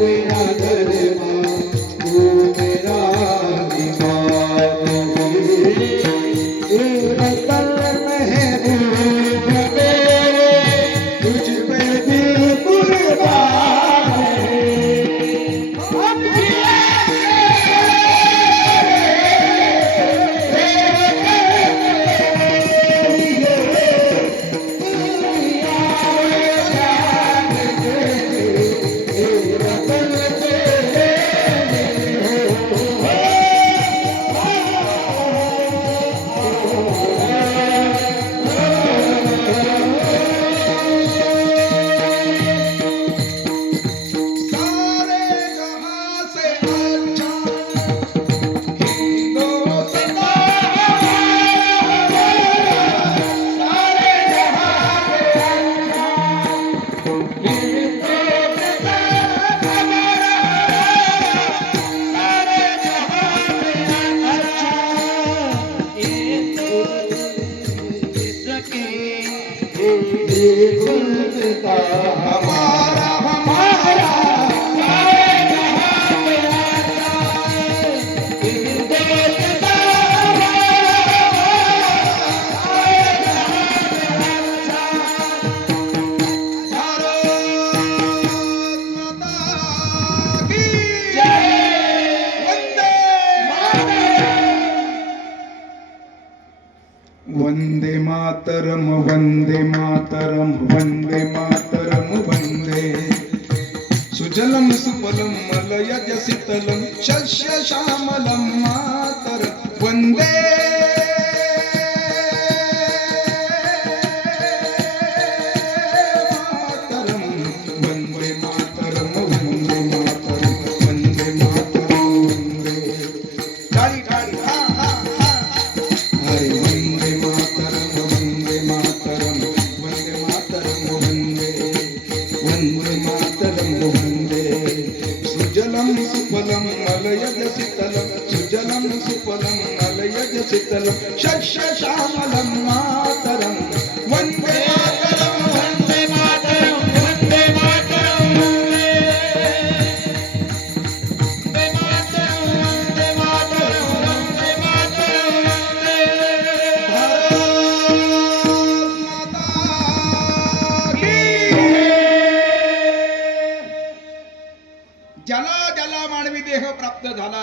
मेरा धर्मा तू मेरा इमाम रतन महबूब मेरे तुझ पे दिल कुर्बान हमारा हमारा वंदे मातरम वंदे मातरम वंदे मातरम वंदे सुजलम सुफलम मलयज शीतलम शस्य श्यामलम मातरम वंदे मातरम वंदे मातरम वंदे मातरम वंदे मातरम वंदे गाड़ी गाड़ी हा हा हा अरे वंदे मातरम वंदे मातरम वंदे मातरम वंदे सुजलम सुफलम मलयज शीतलम सुजलम सुफलम मलयज शीतलम शस्य श्यामलम मातरम वंदे मातरम वंदे मातरम वंदे मातरम वंदे मातरम वंदे मातरम वंदे मातरम ज्याला ज्याला मानवी देह प्राप्त झाला